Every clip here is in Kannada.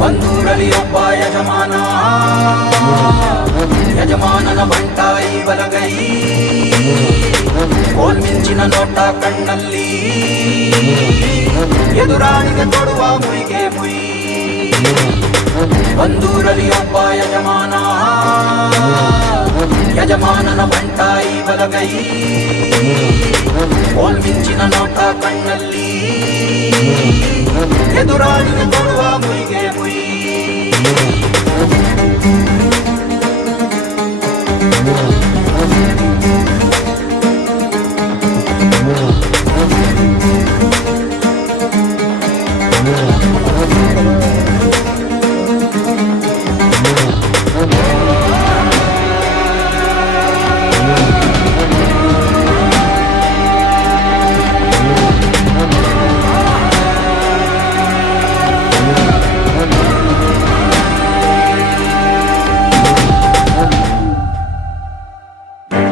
ಬಂದೂರಲ್ಲಿ ಒಬ್ಬ ಯಜಮಾನ, ಯಜಮಾನನ ಬಂಟಾಯಿ ಬಲಗೈ, ಕೋಲ್ಮಿಂಚಿನ ನೋಟ ಕಣ್ಣಲ್ಲಿ, ಎದುರಾಳಿಗೆ ಕೊಡುವ ಮುಯಿಗೆ ಮುಯಿ. ಬಂದೂರಲ್ಲಿ ಒಬ್ಬ ಯಜಮಾನ, ಯಜಮಾನನ ಬಂಟಾಯಿ ಬಲಗೈ, ಕೋಲ್ಮಿಂಚಿನ ನೋಟ ಕಣ್ಣಲ್ಲಿ, ಎದುರಾಳಿಗೆ ಕೊಡುವ ಮುಯಿಗೆ ಮುಯಿ.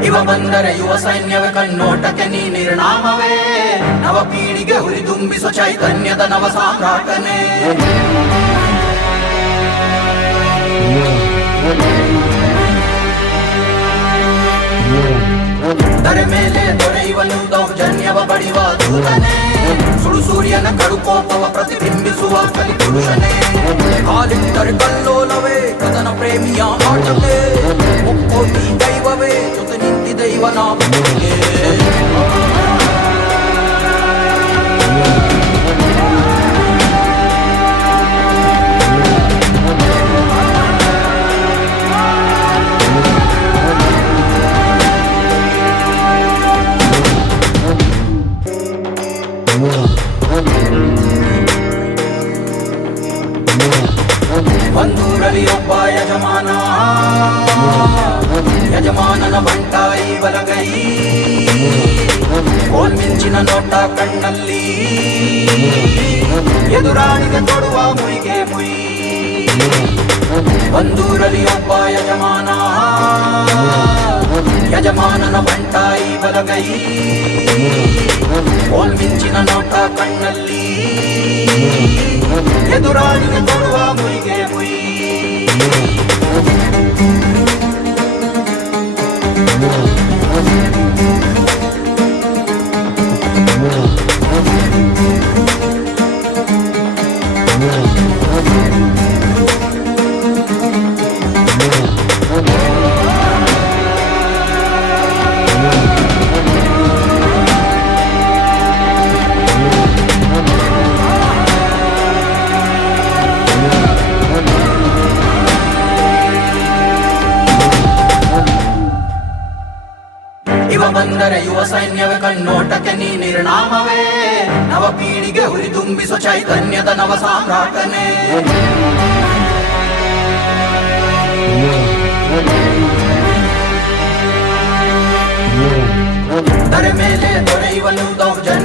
ಇವ ಬಂದರೆ ಯುವ ಸೈನ್ಯವೇ ಕಣ್ಣೋಟಕ್ಕೆ ನೀ ನಿರ್ನಾಮವೇ, ನವ ಪೀಳಿಗೆ ಹುರಿದುಂಬಿಸೋ ಚೈತನ್ಯದ ನವ ಸಾಮ್ರಾಟನೇ. ದರೆ ಮೇಲೆ ದೊರೆಯುವನು ದೌರ್ಜನ್ಯವ ಬಡಿವ ದೂತನೇ, ಸುಡು ಸೂರ್ಯನ ಕಡುಕೋಪವ ಪ್ರತಿಬಿಂಬಿಸುವ ಕಲಿಪುರುಷನೇ. ಕಾಲಿಟ್ಟರೆ ಕಲ್ಲೋಲವೇ ಕದನ ಪ್ರೇಮಿಯ ಆಟಕ್ಕೆ, ಮುಕ್ಕೋಟಿ ದೈವವೇ ಜೊತೆ ನಿಂತಿದೆ ಇವನ ಬದುಕಿಗೆ. ಬಂದೂರಲ್ಲಿ ಒಬ್ಬ ಯಜಮಾನ, ಯಜಮಾನನ ಬಂಟಾಯಿ ಬಲಗೈ, ಕೋಲ್ಮಿಂಚಿನ ನೋಟ ಕಣ್ಣಲ್ಲಿ, ಎದುರಾಳಿಗೆ ಕೊಡುವ ಮುಯಿಗೆ ಮುಯಿ. ಬಂದೂರಲ್ಲಿ ಒಬ್ಬ ಯಜಮಾನ, ಯಜಮಾನನ ಬಂಟಾಯಿ ಬಲಗೈ, ಕೋಲ್ಮಿಂಚಿನ ನೋಟ ಕಣ್ಣಲ್ಲಿ, ಎದುರಾಳಿಗೆ ಕೊಡುವ ಮುಯಿಗೆ ಮುಯಿ. ಇವ ಬಂದರೆ ಯುವ ಸೈನ್ಯವೇ ಕಣ್ಣೋಟಕ್ಕೆ ನೀ ನಿರ್ನಾಮವೇ, ನವ ಪೀಳಿಗೆ ಹುರಿದುಂಬಿಸೋ ಚೈತನ್ಯದ ನವ ಸಾಮ್ರಾಟನೇ. ದರೆ ಮೇಲೆ ದೊರೆಯುವನು ದೌರ್ಜನ್ಯ